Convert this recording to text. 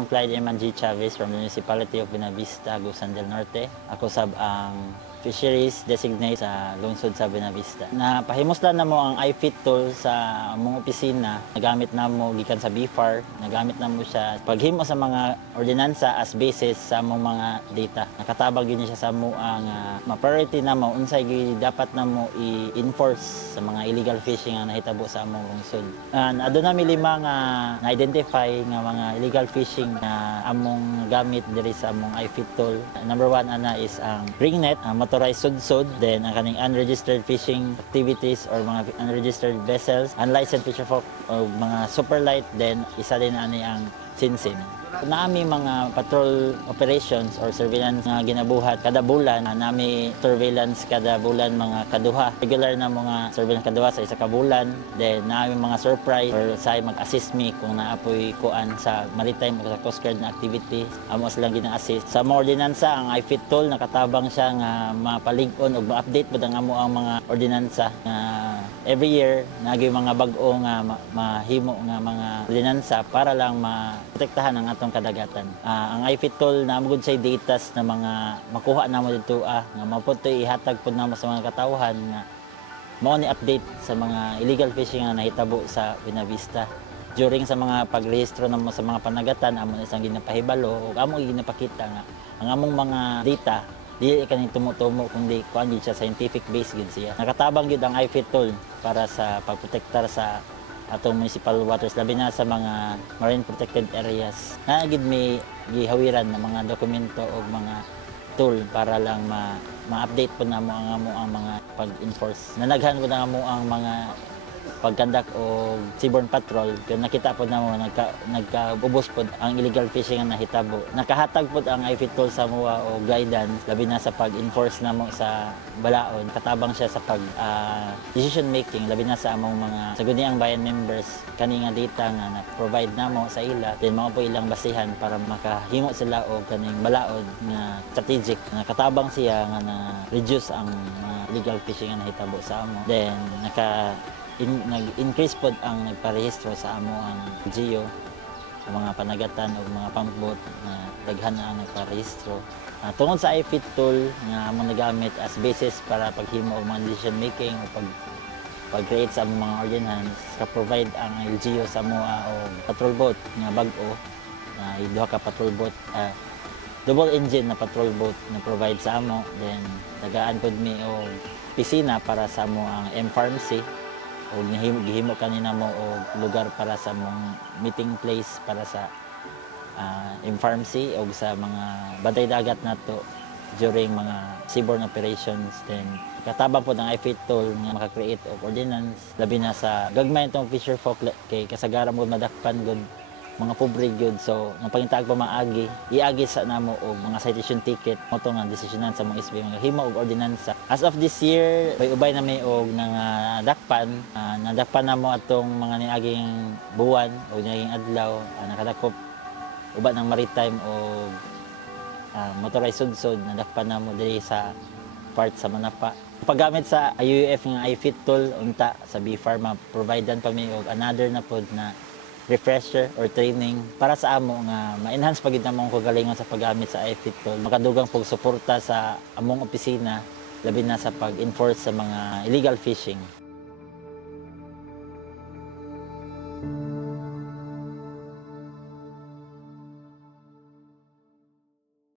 am Clyde Eman G. Chavez from the Municipality of Buenavista, Agusan del Norte. Ako sab ang Fisheries Designate sa lungsod sa Buenavista. Napahimuslan na mo ang iFit tool sa among opisina. Nagamit na mo gikan sa BFAR. Nagamit na mo siya paghimo sa mga ordinansa as basis sa among mga data. Nakatabang yun siya sa mo ang ma-priority na mo unsay dapat na mo i-enforce sa mga illegal fishing nga nahitabo sa among lungsod. Adto na mi lima nga na-identify nga mga illegal fishing na among gamit diri sa among iFit tool. Number 1 ana is ang ringnet, motorized sudsud, then ang kaning unregistered fishing activities or mga unregistered vessels, unlicensed fisher folk o mga super light, then isa din ani ang sinsin. Nami mga patrol operations or surveillance nga ginabuhat kada bulan, nami surveillance kada bulan mga kaduha. Regular na mga surveillance kaduha sa isa ka bulan. Then nami mga surprise or say mag-assist me kung naapoy kuan sa maritime o sa Coast Guard na activities. Amo silang gina-assist. Sa mga ordinansa, ang iFit tool nakatabang siya nga mapalig-on o ma-update pud ang amo ang mga ordinansa nga every year nagi mga bag-o nga mahimo nga mga ordinansa para lang maprotektahan ang atong kadagatan. Ang iFit tool namugod say datas na mga makuha namo dito nga maputoy ihatag pud namo sa mga katawhan nga mao ni update sa mga illegal fishing nga nahitabo sa Buenavista. During sa mga pagrehistro namo sa mga panagatan, amo isang ginapahibalo o amo ginapakita nga ang among mga data di kani tumo-tumo kundi kuan gid siya scientific based gid siya. Nakatabang gid ang iFit tool para sa pagprotektar sa atong municipal waters labi na sa mga marine protected areas. Na gid may gihawiran na mga dokumento o mga tool para lang ma-update po namo ang mga pag-enforce. Nanaghan po namo ang mga pagkandak o seaborne patrol kaya nakita po namo nagkaubos po ang illegal fishing nga nahitabo. Nakahatag po ang iFit tool sa MOA o guidance labi na sa pag-enforce namo sa balaod. Katabang siya sa pag decision making labi na sa among mga saguniang bayan members kani nga data nga na-provide namo sa ila then mao po ilang basihan para makahimo sila og kaning balaod nga strategic. Nakatabang siya nga na reduce ang illegal fishing nga nahitabo sa amo. Then nag-increase pod ang nagparehistro sa amo ang LGU, ang mga panagatan o mga pump boat na daghan na ang nagparehistro. Tungod sa iFit tool nga among nagamit as basis para paghimo og mga decision making o pag-create sa among mga ordinance, ka-provide ang LGU sa MOA o patrol boat nga bag-o na duha ka patrol boat, double engine na patrol boat na provide sa amo. Then tagaan pod mi og pisina para sa amo ang M-Pharmacy o gihimo kanina mo og lugar para sa mong meeting place para sa M-Pharmacy o sa mga bantay dagat nato during mga seaborne operations. Then katabang po ng iFit tool nga maka-create of ordinance labi na sa gagmay itong fisher folk kay kasagaran mo madakpan gud mga pobre gyud. So napangitag pa maagi iagi sa namo og mga citation ticket mo to nga desisyonan sa mga SB mga himo og ordinansa. As of this year ubay na may og nadakpan namo atong mga niaging buwan o niaging adlaw nakadakop uban ng maritime o motorized sudsud nadakpan namo diri sa part sa Manapa. Paggamit sa IUF nga iFit tool unta sa BFAR providean pa mi og another na pod na refresher or training para sa amo nga ma-enhance pagid namong kagalingon sa paggamit sa iFit tool. Makadugang pag suporta sa among opisina labi na sa pag-enforce sa mga illegal fishing.